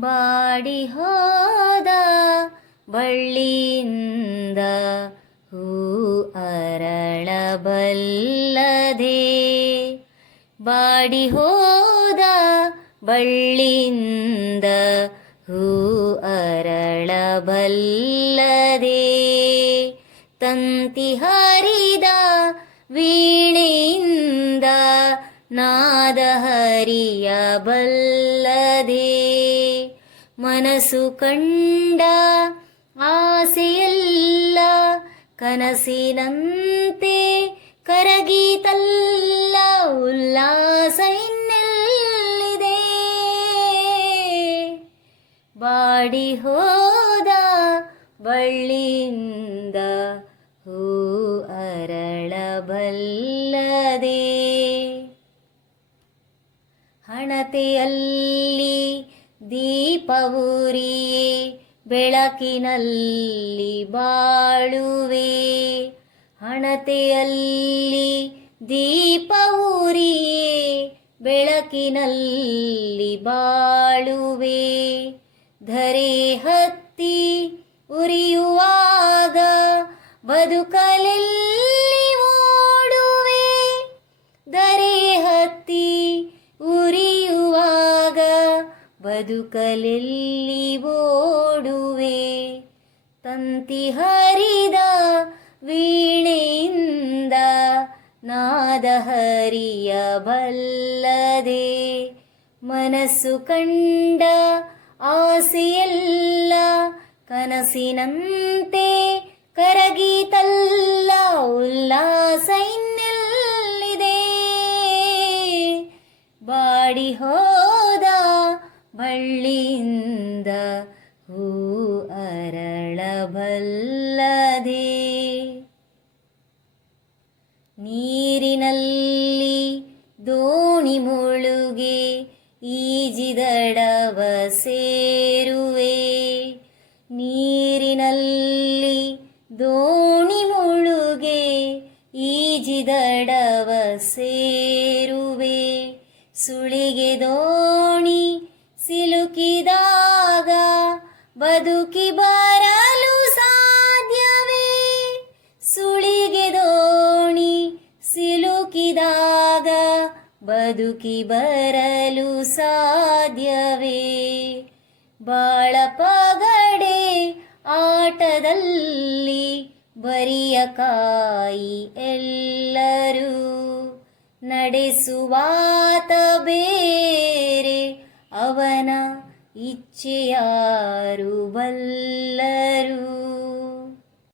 Body ಹೋದ ಬಳ್ಳಿಯಿಂದ ಹೂ ಅರಳಬಲ್ಲದೆ. Body ಹೋದ ಬಳ್ಳಿಯಿಂದ ಹೂ ಅರಳಬಲ್ಲದೆ. ತಂತಿ ಹರಿದ ವೀಣೆಯಿಂದ ನಾದ ಹರಿಯಬಲ್ಲದೆ. ಮನಸ್ಸು ಕಂಡ ಆಸೆಯೆಲ್ಲ ಕನಸಿನಂತೆ ಕರಗೀತಲ್ಲ. ಉಲ್ಲಾಸ ಇನ್ನೆಲ್ಲಿದೆ? ಬಾಡಿ ಹೋದ ಬಳ್ಳಿಯಿಂದ ಹೂ ಅರಳಬಲ್ಲದೆ. ಹಣತೆಯಲ್ಲಿ ದೀಪವುರಿಯೇ ಬೆಳಕಿನಲ್ಲಿ ಬಾಳುವೆ. ಹಣತೆಯಲ್ಲಿ ದೀಪವುರಿಯೇ ಬೆಳಕಿನಲ್ಲಿ ಬಾಳುವೆ. ಧರೆ ಹತ್ತಿ ಉರಿಯುವಾಗ ಬದುಕಲೆಲ್ಲಿ ಓಡುವೆ. ಧರೆ ಹತ್ತಿ ಉರಿಯುವಾಗ ಬದುಕಲೆಲ್ಲಿ ಓಡುವೆ. ತಂತಿ ಹರಿದ ವೀಣೆಯಿಂದ ನಾದ ಹರಿಯಬಲ್ಲದೆ. ಮನಸ್ಸು ಕಂಡ ಆಸೆಯೆಲ್ಲ ಕನಸಿನಂತೆ ಕರಗೀತಲ್ಲ. ಉಲ್ಲಾಸ ಇನ್ನೆಲ್ಲಿದೆ? ಬಾಡಿ ಹೋದ ಬಳ್ಳಿಯಿಂದ ಹೂ ಅರಳಬಲ್ಲದೆ. ನೀರಿನಲ್ಲಿ ದೋಣಿ ಮುಳುಗೆ ಈಜಿದಡವ ಸೇರುವೆ. ನೀರಿನಲ್ಲಿ ದೋಣಿ ಮುಳುಗೆ ಈಜಿದಡವ ಸೇರುವೆ. ಸುಳಿಗೆ ದೋಣಿ ಸಿಲುಕಿದಾಗ ಬದುಕಿ ಬರಲು ಸಾಧ್ಯವೇ? ಸುಳಿಗೆ ದೋಣಿ ಸಿಲುಕಿದಾಗ ಬದುಕಿ ಬರಲು ಸಾಧ್ಯವೇ? ಬಾಳ ಪಗಡೆ ಆಟದಲ್ಲಿ ಬರಿಯ ಕಾಯಿ ಎಲ್ಲರೂ. ನಡೆಸುವಾತ ಬೇರೆ ಅವನ ಇಚ್ಛೆಯಾರು ಬಲ್ಲ.